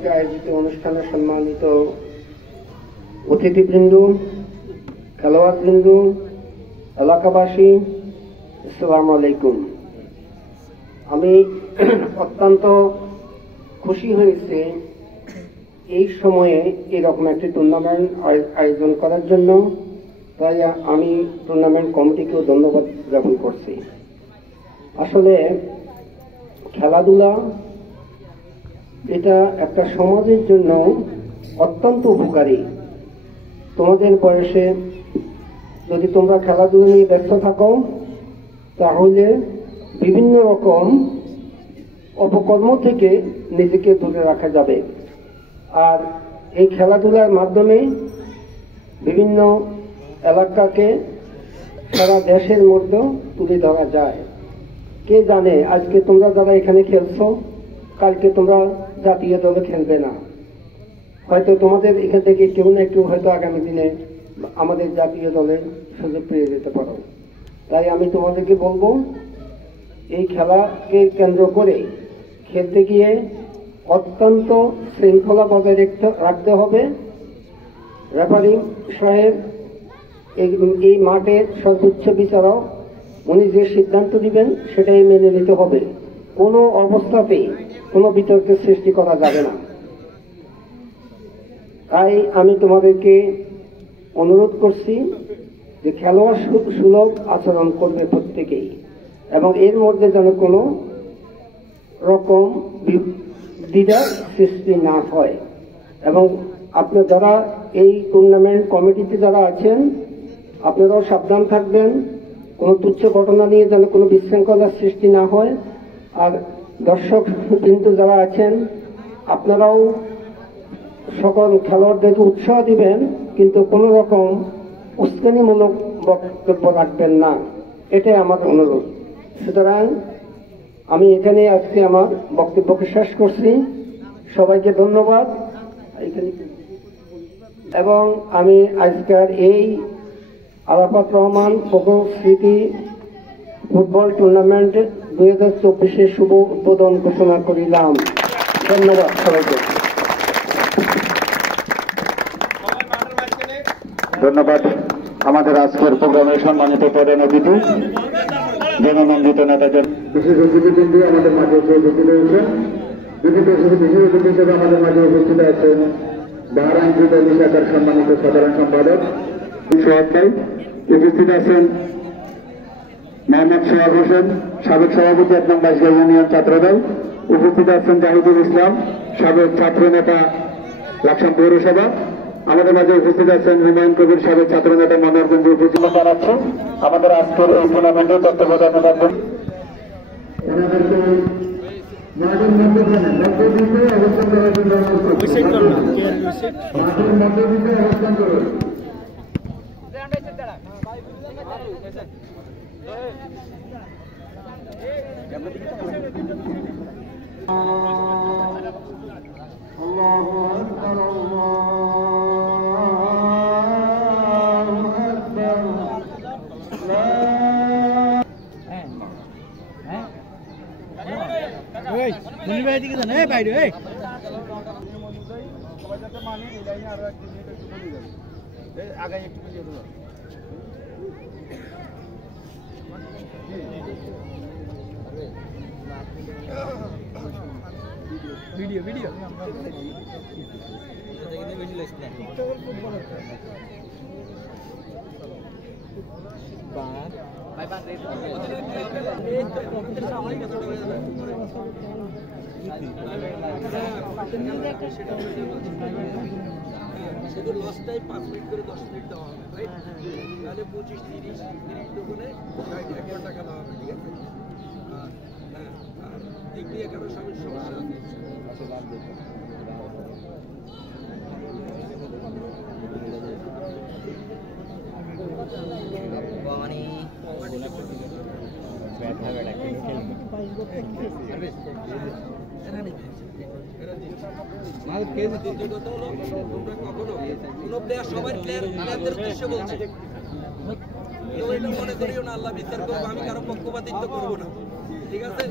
উপলক্ষে আয়োজিত অনুষ্ঠানে সম্মানিত অতিথিবৃন্দ, খেলোয়াড়বৃন্দ, এলাকাবাসী, আসসালামু আলাইকুম। আমি অত্যন্ত খুশি হয়েছি এই সময়ে এরকম একটি টুর্নামেন্ট আয়োজন করার জন্য। তাই আমি টুর্নামেন্ট কমিটিকেও ধন্যবাদ জ্ঞাপন করছি। আসলে খেলাধুলা এটা একটা সমাজের জন্য অত্যন্ত উপকারী। তোমাদের বয়সে যদি তোমরা খেলাধুলা নিয়ে ব্যস্ত থাকো তাহলে বিভিন্ন রকম অপকর্ম থেকে নিজেকে দূরে রাখা যাবে। আর এই খেলাধুলার মাধ্যমে বিভিন্ন এলাকাকে সারা দেশের মধ্যে তুলে ধরা যায়। কে জানে আজকে তোমরা যারা এখানে খেলছো কালকে তোমরা জাতীয় দলে খেলবে না, হয়তো তোমাদের এখান থেকে কেউ না কেউ হয়তো আগামী দিনে আমাদের জাতীয় দলের সুযোগ পেয়ে যেতে পারো। তাই আমি তোমাদেরকে বলবো এই খেলাকে কেন্দ্র করে খেলতে গিয়ে অত্যন্ত শৃঙ্খলা বজায় রাখতে হবে। রেফারি সাহেব এই মাঠের সর্বোচ্চ বিচারক, উনি যে সিদ্ধান্ত দিবেন সেটাই মেনে নিতে হবে। কোনো অবস্থাতেই কোনো বিতর্কের সৃষ্টি করা যাবে না। তাই আমি তোমাদেরকে অনুরোধ করছি যে খেলোয়াড় সুলভ আচরণ করবে প্রত্যেকেই, এবং এর মধ্যে যেন কোনো রকম দ্বিধার সৃষ্টি না হয়। এবং আপনার যারা এই টুর্নামেন্ট কমিটিতে যারা আছেন আপনারাও সাবধান থাকবেন, কোনো তুচ্ছ ঘটনা নিয়ে যেন কোনো বিশৃঙ্খলার সৃষ্টি না হয়। আর দর্শক কিন্তু যারা আছেন আপনারাও সকল খেলোয়াড়দেরকে উৎসাহ দিবেন, কিন্তু কোনো রকম উস্কানিমূলক বক্তব্য রাখবেন না, এটাই আমার অনুরোধ। সুতরাং আমি এখানে আজকে আমার বক্তব্যকে শেষ করছি। সবাইকে ধন্যবাদ। এবং আমি আজকের এই আরাফাত রহমান স্মৃতি ফুটবল টুর্নামেন্ট 2024 শুভ উদ্বোধন ঘোষণা করিলাম। ধন্যবাদ সবাইকে। ধন্যবাদ আমাদের আজকের প্রোগ্রামের সম্মানিত প্রধান অতিথি জননন্দিত নেতাদের বিশেষ অতিথিবৃন্দ আমাদের মাঝে উপস্থিত হয়েছেন। বিশেষ অতিথি হিসেবে আমাদের মাঝে উপস্থিত আছেন বাহরাইন যুবলী শাখার সম্মানিত সাধারণ সম্পাদক সোহাগ ভাই, উপস্থিত আছেন মোহাম্মদ সোহাগ হোসেন, সাবেক সভাপতি 1 নং বাইশগাঁও ইউনিয়ন ছাত্রদল, উপস্থিত আছেন জাহিদুল ইসলাম, সাবেক ছাত্র নেতা লাকসাম পৌরসভা। আমাদের মাঝে উপস্থিত আছেন হুমায়ুন কবির, সাবেক ছাত্র নেতা মনোরগঞ্জ উপজেলা জানাচ্ছেন। আমাদের আজকের এই টুর্নামেন্টের তত্ত্বাবধানে থাকবেন ভিডিও ভিডিও শুধু লসটাই 5 মিনিট করে 10 মিনিট দেওয়া হবে, রাইট? তাহলে 25-30 মিনিট করে 1 ঘন্টা খেলা হবে, ঠিক আছে? আর দিক দিয়ে কারো সমস্যা আছে সবাই প্লেয়ারদের উদ্দেশ্যে বলছে, মনে করিও না আল্লাহ বিচার করবো, আমি কারো পক্ষপাতিত্ব করবো না, ঠিক আছে?